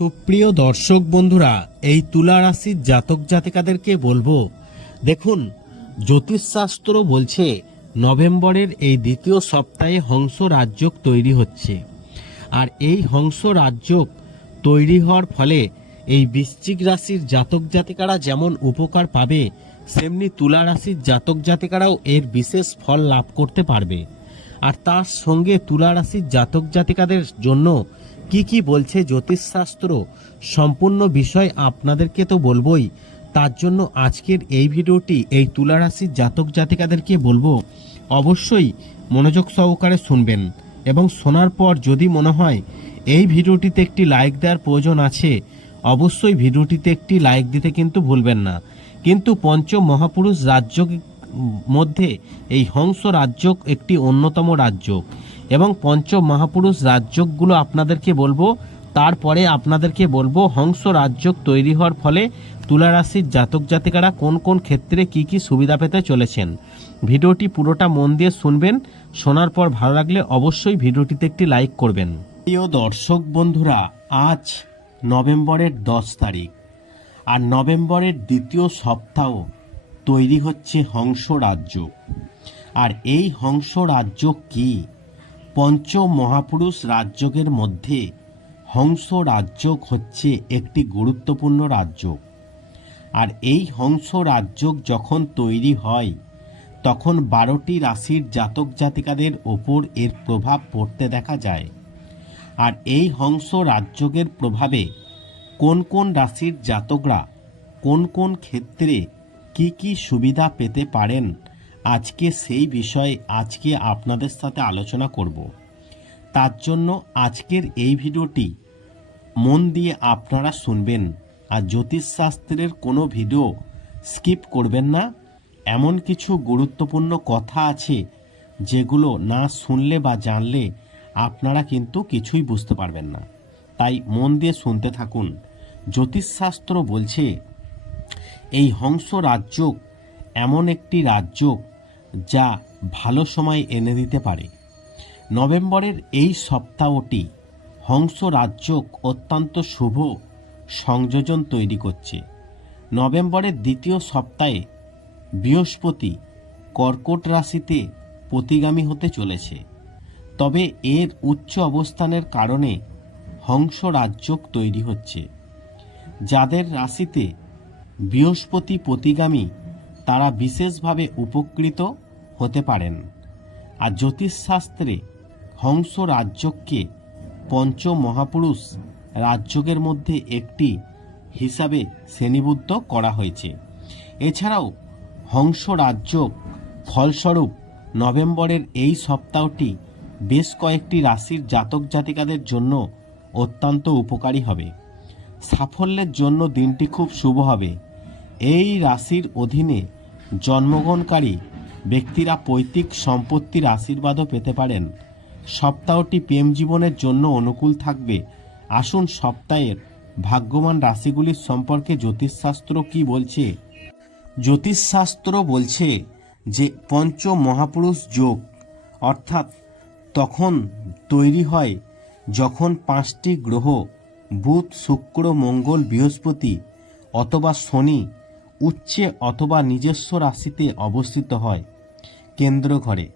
সুপ্রিয় দর্শক বন্ধুরা, এই তুলা রাশির জাতক জাতিকাদেরকে বলব, দেখুন, জ্যোতিষশাস্ত্র বলছে, নভেম্বরের এই দ্বিতীয় সপ্তাহে হংস রাজ্যক তৈরি হচ্ছে। আর এই হংস রাজ্যক তৈরি হওয়ার ফলে এই বৃশ্চিক রাশির জাতক জাতিকারা যেমন উপকার পাবে, সেমনি তুলা রাশির জাতক জাতিকারাও এর বিশেষ ফল লাভ করতে পারবে। আর তার সঙ্গে তুলা রাশির জাতক জাতিকাদের জন্য কি কি বলছে জ্যোতিষশাস্ত্র? সম্পূর্ণ বিষয় আপনাদেরকে তো বলবোই। তার জন্য আজকের এই ভিডিওটি এই তুলা রাশির জাতক জাতিকাদেরকে বলব। অবশ্যই মনোযোগ সহকারে শুনবেন এবং শোনার পর যদি মনে হয় এই ভিডিওটিতে একটি লাইক দেওয়ার প্রয়োজন আছে, অবশ্যই ভিডিওটিতে একটি লাইক দিতে কিন্তু ভুলবেন না। কিন্তু পঞ্চ মহাপুরুষ রাজ্য মধ্যে এই হংস রাজ্য একটি অন্যতম রাজ্য। এবং পঞ্চ মহাপুরুষ রাজ্যগুলো আপনাদেরকে বলব। তারপরে আপনাদেরকে বলব, হংস রাজ্য তৈরি হওয়ার ফলে তুলা রাশির জাতক জাতিকারা কোন কোন ক্ষেত্রে কি কি সুবিধা পেতে চলেছেন। ভিডিওটি পুরোটা মন দিয়ে শুনবেন। শোনার পর ভালো লাগলে অবশ্যই ভিডিওটিতে একটি লাইক করবেন। প্রিয় দর্শক বন্ধুরা, আজ নভেম্বরের দশ তারিখ। আর নভেম্বরের দ্বিতীয় সপ্তাহ তৈরি হচ্ছে হংস রাজ্য আর এই হংস রাজ্য কি? পঞ্চ মহাপুরুষ রাজ্যকের মধ্যে হংস রাজ্য হচ্ছে একটি গুরুত্বপূর্ণ রাজ্য আর এই হংস রাজ্য যখন তৈরি হয়, তখন বারোটি রাশির জাতক জাতিকাদের ওপর এর প্রভাব পড়তে দেখা যায়। আর এই হংস রাজ্যকের প্রভাবে কোন কোন রাশির জাতকরা কোন কোন ক্ষেত্রে কি কি সুবিধা পেতে পারেন আজকে সেই বিষয়ে আজকে আপনাদের সাথে আলোচনা করব। তার জন্য আজকের এই ভিডিওটি মন দিয়ে আপনারা শুনবেন আর জ্যোতিষশাস্ত্রের কোনো ভিডিও স্কিপ করবেন না। এমন কিছু গুরুত্বপূর্ণ কথা আছে যেগুলো না শুনলে বা জানলে আপনারা কিন্তু কিছুই বুঝতে পারবেন না। তাই মন দিয়ে শুনতে থাকুন। জ্যোতিষশাস্ত্র বলছে, এই হংস রাজ্য এমন একটি রাজ্য যা ভালো সময় এনে দিতে পারে। নভেম্বরের এই সপ্তাহটি হংস রাজ্য অত্যন্ত শুভ সংযোজন তৈরি করছে। নভেম্বরের দ্বিতীয় সপ্তাহে বৃহস্পতি কর্কট রাশিতে প্রতিগামী হতে চলেছে। তবে এর উচ্চ অবস্থানের কারণে হংস রাজ্য তৈরি হচ্ছে। যাদের রাশিতে বৃহস্পতি প্রতিগামী তারা বিশেষভাবে উপকৃত হতে পারেন। আর জ্যোতিষশাস্ত্রে হংস রাজ্যকে পঞ্চ মহাপুরুষ রাজ্যকের মধ্যে একটি হিসাবে শ্রেণীবদ্ধ করা হয়েছে। এছাড়াও হংস রাজ্য ফলস্বরূপ নভেম্বরের এই সপ্তাহটি বেশ কয়েকটি রাশির জাতক জাতিকাদের জন্য অত্যন্ত উপকারী হবে। সাফল্যের জন্য দিনটি খুব শুভ হবে। এই রাশির অধীনে জন্মগ্রহণকারী ব্যক্তিরা পৈতৃক সম্পত্তির আশীর্বাদও পেতে পারেন। সপ্তাহটি প্রেম জীবনের জন্য অনুকূল থাকবে। আসুন সপ্তাহের ভাগ্যবান রাশিগুলির সম্পর্কে জ্যোতিষশাস্ত্র কি বলছে? জ্যোতিষশাস্ত্র বলছে যে পঞ্চ মহাপুরুষ যোগ, অর্থাৎ তখন তৈরি হয় যখন পাঁচটি গ্রহ, বুধ, শুক্র, মঙ্গল, বৃহস্পতি অথবা শনি উচ্চে অথবা নিজস্ব রাশিতে অবস্থিত হয়। কেন্দ্র ঘরে।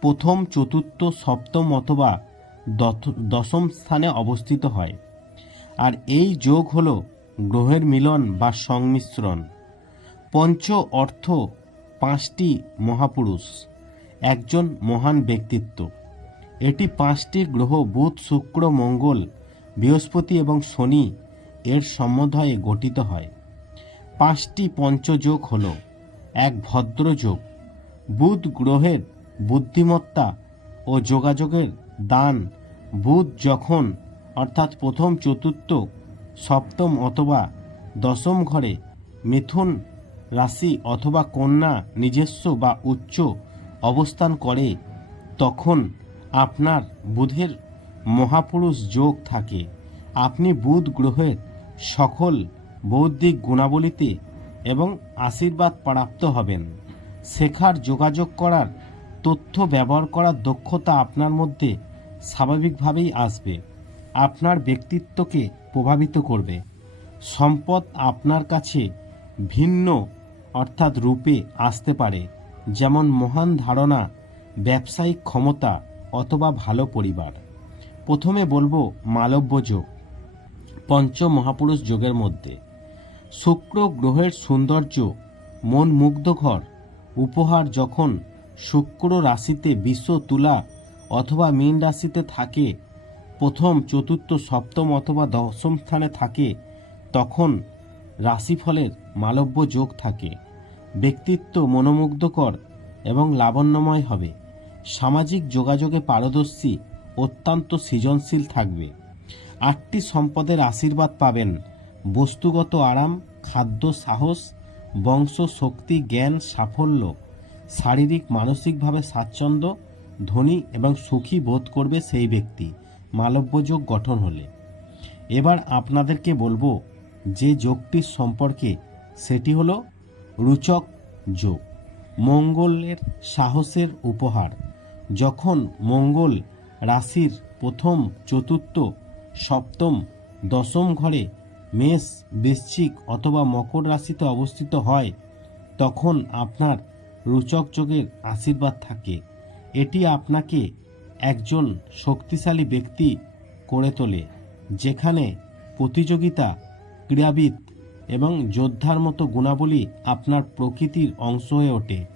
প্রথম, চতুর্থ, সপ্তম অথবা দশম স্থানে অবস্থিত হয়। আর এই যোগ হল গ্রহের মিলন বা সংমিশ্রণ। পঞ্চ অর্থ পাঁচটি মহাপুরুষ, একজন মহান ব্যক্তিত্ব। এটি পাঁচটি গ্রহ বুধ, শুক্র, মঙ্গল, বৃহস্পতি এবং শনি এর সমন্বয়ে গঠিত হয়। পাঁচটি পঞ্চযোগ হল, এক ভদ্রযোগ, বুধ গ্রহের বুদ্ধিমত্তা ও যোগাযোগের দান, বুধ যখন, অর্থাৎ প্রথম চতুর্থ, সপ্তম অথবা দশম ঘরে মিথুন রাশি অথবা কন্যা নিজস্ব বা উচ্চ অবস্থান করে, তখন আপনার বুধের মহাপুরুষ যোগ থাকে। আপনি বুধ গ্রহের সকল বৌদ্ধিক গুণাবলীতে এবং আশীর্বাদ প্রাপ্ত হবেন। শেখার যোগাযোগ করার, তথ্য ব্যবহার করার দক্ষতা আপনার মধ্যে স্বাভাবিকভাবেই আসবে। আপনার ব্যক্তিত্বকে প্রভাবিত করবে। সম্পদ আপনার কাছে ভিন্ন অর্থাৎ রূপে আসতে পারে। যেমন মহান ধারণা, ব্যবসায়িক ক্ষমতা অথবা ভালো পরিবার। প্রথমে বলব মালব্য যোগ। পঞ্চ মহাপুরুষ যোগের মধ্যে। শুক্র গ্রহের সৌন্দর্য, মন মুগ্ধকর উপহার যখন শুক্র রাশিতে বিশ্ব তুলা অথবা মীন রাশিতে থাকে, প্রথম, চতুর্থ, সপ্তম অথবা দশম স্থানে থাকে, তখন রাশিফলের মালব্য যোগ থাকে। ব্যক্তিত্ব মনোমুগ্ধকর এবং লাবণ্যময় হবে। সামাজিক যোগাযোগে পারদর্শী, অত্যন্ত সৃজনশীল থাকবে। আটটি সম্পদের আশীর্বাদ পাবেন। বস্তুগত আরাম, খাদ্য সাহস, বংশ শক্তি, জ্ঞান, সাফল্য, শারীরিক, মানসিকভাবে স্বাচ্ছন্দ্য, ধনী এবং সুখী বোধ করবে সেই ব্যক্তি। মালব্যযোগ গঠন হলে। এবার আপনাদেরকে বলব যে যোগটির সম্পর্কে, সেটি হলো রুচক যোগ। মঙ্গলের সাহসের উপহার। যখন মঙ্গল রাশির প্রথম, চতুর্থ, সপ্তম, দশম ঘরে মেষ, বৃশ্চিক অথবা মকর রাশিতে অবস্থিত হয়, তখন আপনার রুচক যোগের আশীর্বাদ থাকে। এটি আপনাকে একজন শক্তিশালী ব্যক্তি করে তোলে, যেখানে প্রতিযোগিতা, ক্রীড়াবিদ এবং যোদ্ধার মতো গুণাবলী আপনার প্রকৃতির অংশ হয়ে ওঠে।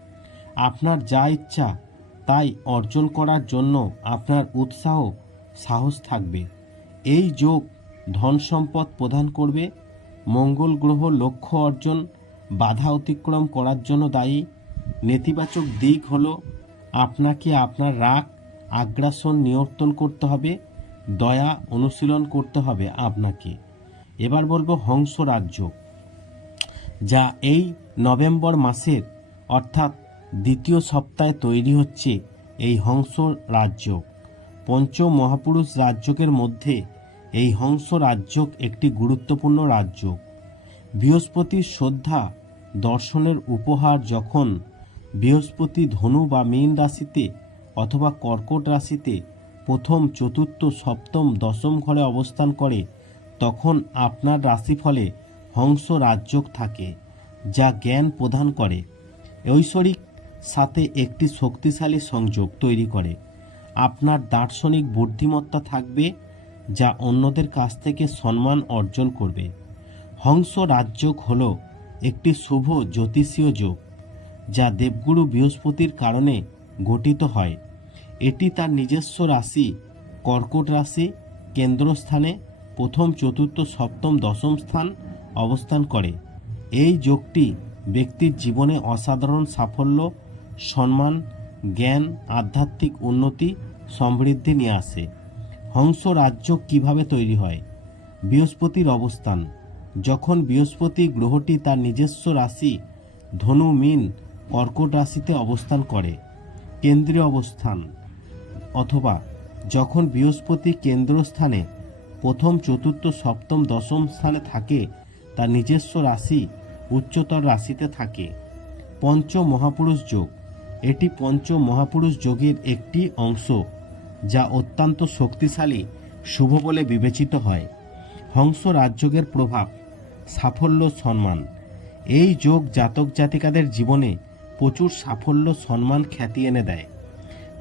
আপনার যা ইচ্ছা তাই অর্জন করার জন্য আপনার উৎসাহ, সাহস থাকবে। এই যোগ ধন সম্পদ প্রদান করবে, মঙ্গল গ্রহ লক্ষ্য অর্জন, বাধা অতিক্রম করার জন্য দায়ী। নেতিবাচক দিক হলো, আপনাকে আপনার রাগ, আগ্রাসন নিয়ন্ত্রণ করতে হবে, দয়া অনুশীলন করতে হবে আপনাকে। এবার বলব হংস রাজ্য, যা এই নভেম্বর মাসের, অর্থাৎ দ্বিতীয় সপ্তাহে তৈরি হচ্ছে এই হংস রাজ্য। পঞ্চ মহাপুরুষ রাজ্যকের মধ্যে এই হংস রাজ্য একটি গুরুত্বপূর্ণ রাজ্য। বৃহস্পতির শ্রদ্ধা দর্শনের উপহার যখন বৃহস্পতি ধনু বা মীন রাশিতে অথবা কর্কট রাশিতে প্রথম, চতুর্থ, সপ্তম, দশম ঘরে অবস্থান করে, তখন আপনার রাশিফলে হংস রাজযোগ থাকে, যা জ্ঞান প্রদান করে। ঐশ্বরিক সাথে একটি শক্তিশালী সংযোগ তৈরি করে। আপনার দার্শনিক বুদ্ধিমত্তা থাকবে যা অন্যদের কাছ থেকে সম্মান অর্জন করবে। হংস রাজযোগ হল একটি শুভ জ্যোতিষীয় যোগ, যা দেবগুরু বৃহস্পতির কারণে গঠিত হয়। এটি তার নিজস্ব রাশি, কর্কট রাশি, কেন্দ্রস্থানে প্রথম, চতুর্থ, সপ্তম, দশম স্থান অবস্থান করে। এই যোগটি ব্যক্তির জীবনে অসাধারণ সাফল্য, সম্মান, জ্ঞান, আধ্যাত্মিক উন্নতি, সমৃদ্ধি নিয়ে আসে। হংস রাজ্য কীভাবে তৈরি হয়? বৃহস্পতির অবস্থান। যখন বৃহস্পতি গ্রহটি তার নিজস্ব রাশি ধনু, মিন, কর্কট রাশিতে অবস্থান করে, কেন্দ্রীয় অবস্থান। অথবা যখন বৃহস্পতি কেন্দ্রস্থানে প্রথম, চতুর্থ, সপ্তম, দশম স্থানে থাকে, তার নিজস্ব রাশি উচ্চতর রাশিতে থাকে। পঞ্চ মহাপুরুষ যোগ। এটি পঞ্চ মহাপুরুষ যোগের একটি অংশ। যা অত্যন্ত শক্তিশালী, শুভ বলে বিবেচিত হয়। হংস রাজযোগের প্রভাব, সাফল্য, সম্মান। এই যোগ জাতক জাতিকাদের জীবনে প্রচুর সাফল্য, সম্মান খ্যাতি এনে দেয়।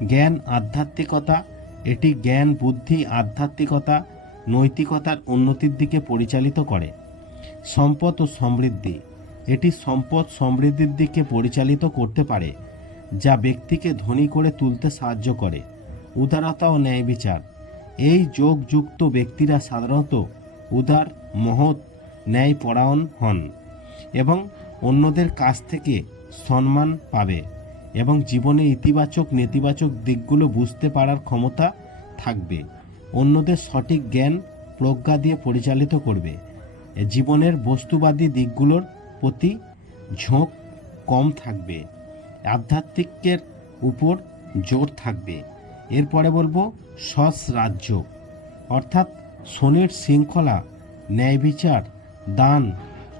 জ্ঞান আধ্যাত্মিকতা, এটি জ্ঞান, বুদ্ধি, আধ্যাত্মিকতা, নৈতিকতার উন্নতির দিকে পরিচালিত করে। সম্পদ ও সমৃদ্ধি, এটি সম্পদ সমৃদ্ধির দিকে পরিচালিত করতে পারে, যা ব্যক্তিকে ধনী করে তুলতে সাহায্য করে। উদারতা ও ন্যায় বিচার। এই যোগযুক্ত ব্যক্তিরা সাধারণত উদার, মহৎ ন্যায়পরায়ণ হন এবং অন্যদের কাছ থেকে সম্মান পাবে এবং জীবনে ইতিবাচক, নেতিবাচক দিকগুলো বুঝতে পারার ক্ষমতা থাকবে। অন্যদের সঠিক জ্ঞান, প্রজ্ঞা দিয়ে পরিচালিত করবে। জীবনের বস্তুবাদী দিকগুলোর প্রতি ঝোঁক কম থাকবে। আধ্যাত্মিকের উপর জোর থাকবে। এরপরে বলব সস রাজ্য। অর্থাৎ শনির শৃঙ্খলা, ন্যায় বিচার, দান।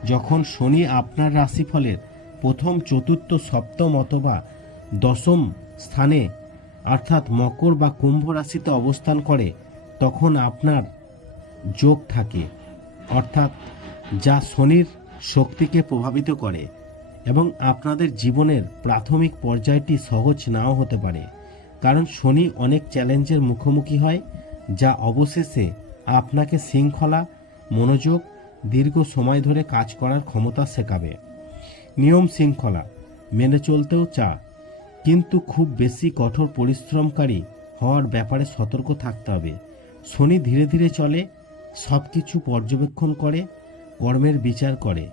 যখন শনি আপনার রাশিফলের প্রথম, চতুর্থ, সপ্তম অথবা দশম স্থানে, অর্থাৎ মকর বা কুম্ভ রাশিতে অবস্থান করে, তখন আপনার যোগ থাকে, অর্থাৎ যা শনির শক্তিকে প্রভাবিত করে এবং আপনাদের জীবনের প্রাথমিক পর্যায়টি সহজ নাও হতে পারে। কারণ শনি অনেক চ্যালেঞ্জের মুখোমুখি হয়, যা অবশেষে আপনাকে শৃঙ্খলা, মনোযোগ, দীর্ঘ সময় ধরে কাজ করার ক্ষমতা শেখাবে। নিয়ম শৃঙ্খলা মেনে চলতেও চা, কিন্তু খুব বেশি কঠোর পরিশ্রমকারী হওয়ার ব্যাপারে সতর্ক থাকতে হবে। শনি ধীরে ধীরে চলে সব কিছু পর্যবেক্ষণ করে, কর্মের বিচার করে,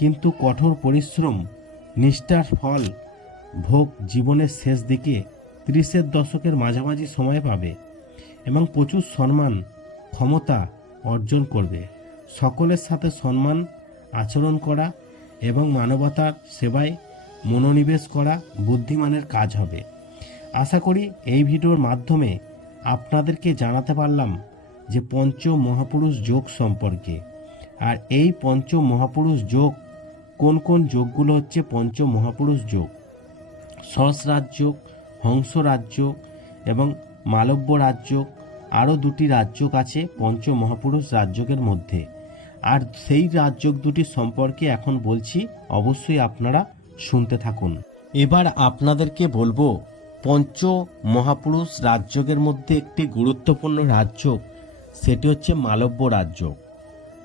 কিন্তু কঠোর পরিশ্রম, নিষ্ঠার ফল, ভোগ জীবনের শেষ দিকে ত্রিশের দশকের মাঝামাঝি সময় পাবে এবং প্রচুর সম্মান, ক্ষমতা অর্জন করবে। সকলের সাথে সম্মান, আচরণ করা এবং মানবতার সেবায় মনোনিবেশ করা বুদ্ধিমানের কাজ হবে। আশা করি এই ভিডিওর মাধ্যমে আপনাদেরকে জানাতে পারলাম যে পঞ্চ মহাপুরুষ যোগ সম্পর্কে। আর এই পঞ্চ মহাপুরুষ যোগ, কোন কোন যোগগুলো হচ্ছে পঞ্চ মহাপুরুষ যোগ? সহস্রাজ যোগ হংস রাজ্য এবং মালব্য রাজ্য আরও দুটি রাজ্যক আছে পঞ্চ মহাপুরুষ রাজ্যকের মধ্যে। আর সেই রাজ্যক দুটি সম্পর্কে এখন বলছি, অবশ্যই আপনারা শুনতে থাকুন। এবার আপনাদেরকে বলব পঞ্চ মহাপুরুষ রাজ্যকের মধ্যে একটি গুরুত্বপূর্ণ রাজ্য সেটি হচ্ছে মালব্য রাজ্য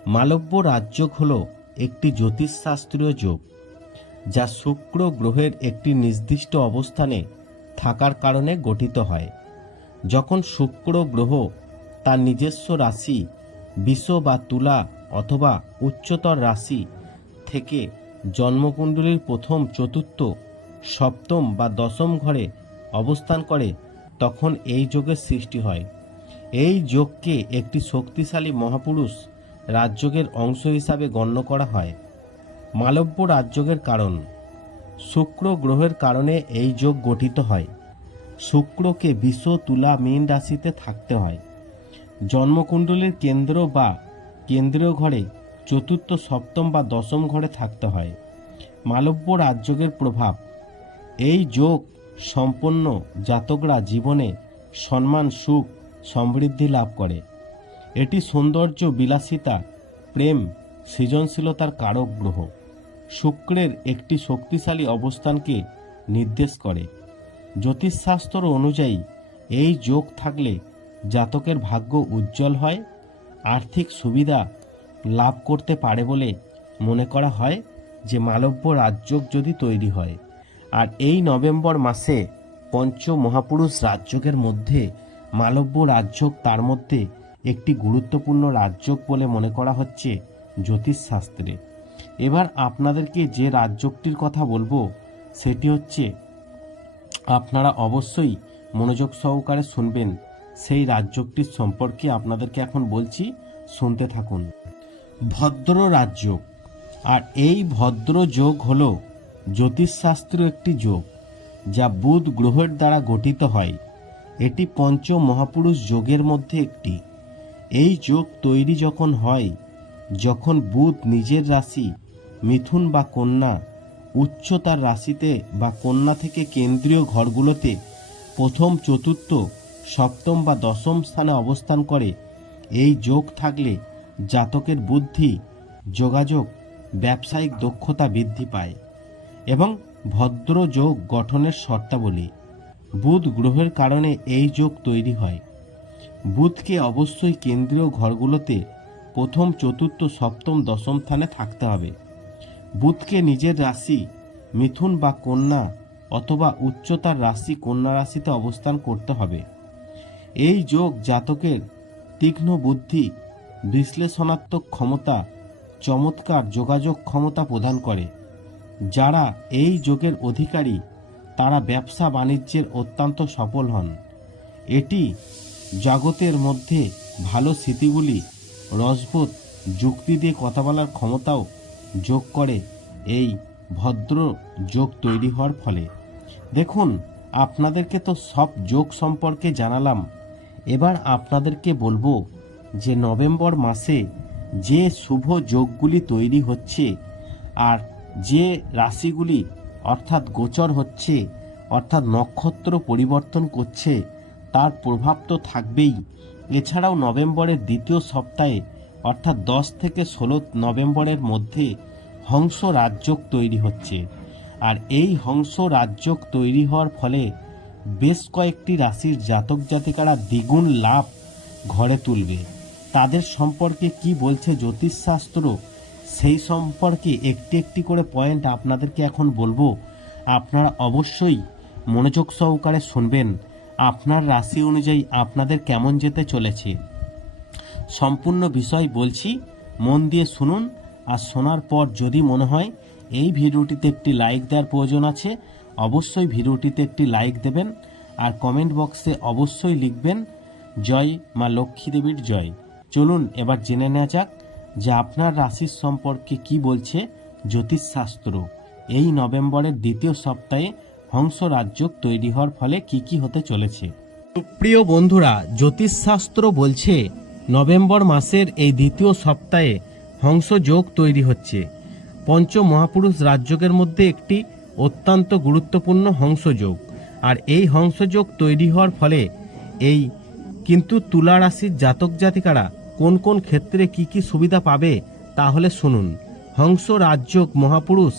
মালব্য রাজ্যক হল একটি জ্যোতিষশাস্ত্রীয় যোগ, যা শুক্র গ্রহের একটি নির্দিষ্ট অবস্থানে থাকার কারণে গঠিত হয়। যখন শুক্র গ্রহ তার নিজস্ব রাশি বিষ বা তুলা অথবা উচ্চতর রাশি থেকে জন্মকুণ্ডলীর প্রথম চতুর্থ, সপ্তম বা দশম ঘরে অবস্থান করে, তখন এই যোগের সৃষ্টি হয়। এই যোগকে একটি শক্তিশালী মহাপুরুষ রাজযোগের অংশ হিসাবে গণ্য করা হয়। মালব্য রাজযোগের কারণ শুক্র গ্রহের কারণে এই যোগ গঠিত হয়। শুক্রকে বিষ তুলা মীন রাশিতে থাকতে হয়। জন্মকুণ্ডলীর কেন্দ্র বা কেন্দ্রীয় ঘরে চতুর্থ, সপ্তম বা দশম ঘরে থাকতে হয়। মালব্য রাজযোগের প্রভাব। এই যোগ সম্পন্ন জাতকরা জীবনে সম্মান, সুখ, সমৃদ্ধি লাভ করে। এটি সৌন্দর্য, বিলাসিতা, প্রেম, সৃজনশীলতার কারক গ্রহ। শুক্রের একটি শক্তিশালী অবস্থানকে নির্দেশ করে। জ্যোতিষশাস্ত্র অনুযায়ী, এই যোগ থাকলে জাতকের ভাগ্য উজ্জ্বল হয়, আর্থিক সুবিধা লাভ করতে পারে বলে মনে করা হয় যে মালব্য রাজযোগ যদি তৈরি হয়। আর এই নভেম্বর মাসে পঞ্চ মহাপুরুষ রাজযোগের মধ্যে মালব্য রাজযোগ তার মধ্যে একটি গুরুত্বপূর্ণ রাজযোগ বলে মনে করা হচ্ছে জ্যোতিষশাস্ত্রে। এবার আপনাদেরকে যে রাজযোগটির কথা বলব, সেটি হচ্ছে, আপনারা অবশ্যই মনোযোগ সহকারে শুনবেন। সেই রাজযোগটির সম্পর্কে আপনাদেরকে এখন বলছি, শুনতে থাকুন। ভদ্র রাজযোগ। আর এই ভদ্র যোগ হল জ্যোতিষশাস্ত্র একটি যোগ, যা বুধ গ্রহের দ্বারা গঠিত হয়। এটি পঞ্চ মহাপুরুষ যোগের মধ্যে একটি। এই যোগ তৈরি যখন হয়, যখন বুধ নিজের রাশি মিথুন বা কন্যা উচ্চতার রাশিতে বা কন্যা থেকে কেন্দ্রীয় ঘরগুলোতে প্রথম, চতুর্থ, সপ্তম বা দশম স্থানে অবস্থান করে। এই যোগ থাকলে জাতকের বুদ্ধি, যোগাযোগ, ব্যবসায়িক দক্ষতা বৃদ্ধি পায় এবং ভদ্র যোগ গঠনের শর্তাবলী। বুধ গ্রহের কারণে এই যোগ তৈরি হয়। বুধকে অবশ্যই কেন্দ্রীয় ঘরগুলোতে প্রথম, চতুর্থ, সপ্তম, দশম স্থানে থাকতে হবে। বুধকে নিজের রাশি মিথুন বা কন্যা অথবা উচ্চতার রাশি কন্যা রাশিতে অবস্থান করতে হবে। এই যোগ জাতকের তীক্ষ্ণ বুদ্ধি, বিশ্লেষণাত্মক ক্ষমতা, চমৎকার যোগাযোগ ক্ষমতা প্রদান করে। যারা এই যোগের অধিকারী, তারা ব্যবসা বাণিজ্যের অত্যন্ত সফল হন। এটি জগতের মধ্যে ভালো স্মৃতিগুলি রসবোধ, যুক্তি দিয়ে কথা বলার ক্ষমতাও যোগ করে, এই ভদ্র যোগ তৈরি হওয়ার ফলে। দেখুন, আপনাদেরকে তো সব যোগ সম্পর্কে জানালাম। এবার আপনাদেরকে বলব যে নভেম্বর মাসে যে শুভ যোগগুলি তৈরি হচ্ছে আর যে রাশিগুলি অর্থাৎ গোচর হচ্ছে, অর্থাৎ নক্ষত্র পরিবর্তন করছে, তার প্রভাব তো থাকবেই। এছাড়াও নভেম্বরের দ্বিতীয় সপ্তাহে অর্থাৎ দশ থেকে ষোলো নভেম্বরের মধ্যে হংস রাজযোগ তৈরি হচ্ছে। আর এই হংস রাজযোগ তৈরি হওয়ার ফলে বেশ কয়েকটি রাশির জাতক জাতিকারা দ্বিগুণ লাভ ঘরে তুলবে। তাদের সম্পর্কে কি বলছে জ্যোতিষশাস্ত্র? সেই সম্পর্কে একটি একটি করে পয়েন্ট আপনাদেরকে এখন বলব। আপনারা অবশ্যই মনোযোগ সহকারে শুনবেন। আপনার রাশি অনুযায়ী আপনাদের কেমন যেতে চলেছে? সম্পূর্ণ বিষয় বলছি, মন দিয়ে শুনুন আর শোনার পর যদি মনে হয় এই ভিডিওটিতে একটি লাইক দেওয়ার প্রয়োজন আছে, অবশ্যই ভিডিওটিতে একটি লাইক দেবেন আর কমেন্ট বক্সে অবশ্যই লিখবেন, জয় মা লক্ষ্মী দেবীর জয়। চলুন এবার জেনে নেওয়া যাক যে আপনার রাশির সম্পর্কে কি বলছে জ্যোতিষশাস্ত্র। এই নভেম্বরের দ্বিতীয় সপ্তাহে হংস রাজ্য তৈরি হওয়ার ফলে কি কি হতে চলেছে? প্রিয় বন্ধুরা, জ্যোতিষশাস্ত্র বলছে নভেম্বর মাসের এই দ্বিতীয় সপ্তাহে হংস যোগ তৈরি হচ্ছে। পঞ্চ মহাপুরুষ রাজযোগের মধ্যে একটি অত্যন্ত গুরুত্বপূর্ণ হংসযোগ। আর এই হংসযোগ তৈরি হওয়ার ফলে এই কিন্তু তুলা রাশির জাতক জাতিকারা কোন কোন ক্ষেত্রে কি কি সুবিধা পাবে তাহলে শুনুন। হংস রাজযোগ মহাপুরুষ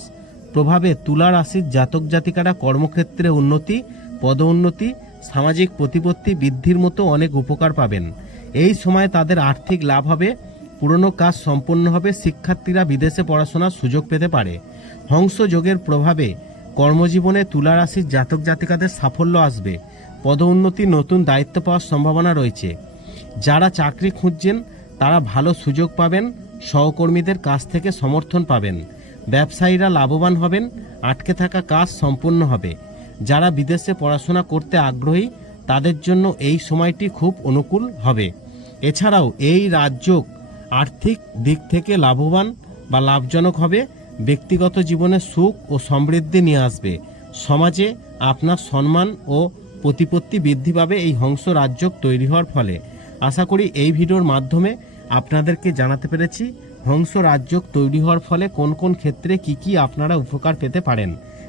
প্রভাবে তুলা রাশির জাতক জাতিকারা কর্মক্ষেত্রে উন্নতি, পদোন্নতি, সামাজিক প্রতিপত্তি বৃদ্ধির মতো অনেক উপকার পাবেন। এই সময় তাদের আর্থিক লাভ হবে, পুরনো কাজ সম্পন্ন হবে, শিক্ষার্থীরা বিদেশে পড়াশোনার সুযোগ পেতে পারে। হংস যোগের প্রভাবে কর্মজীবনে তুলা রাশির জাতক জাতিকাদের সাফল্য আসবে। পদোন্নতি, নতুন দায়িত্ব পাওয়ার সম্ভাবনা রয়েছে। যারা চাকরি খুঁজছেন, তারা ভালো সুযোগ পাবেন, সহকর্মীদের কাছ থেকে সমর্থন পাবেন। ব্যবসায়ীরা লাভবান হবেন, আটকে থাকা কাজ সম্পূর্ণ হবে। যারা বিদেশে পড়াশোনা করতে আগ্রহী তাদের জন্য এই সময়টি খুব অনুকূল হবে। এছাড়াও এই রাজ্য আর্থিক দিক থেকে লাভবান বা লাভজনক হবে, ব্যক্তিগত জীবনে সুখ ও সমৃদ্ধি নিয়ে আসবে। সমাজে আপনার সম্মান ও প্রতিপত্তি বৃদ্ধি পাবে এই হংস রাজ্য তৈরি হওয়ার ফলে। আশা করি এই ভিডিওর মাধ্যমে আপনাদেরকে জানাতে পেরেছি হংস রাজ্য তৈরি হওয়ার ফলে কোন কোন ক্ষেত্রে কি কি আপনারা উপকার পেতে পারেন।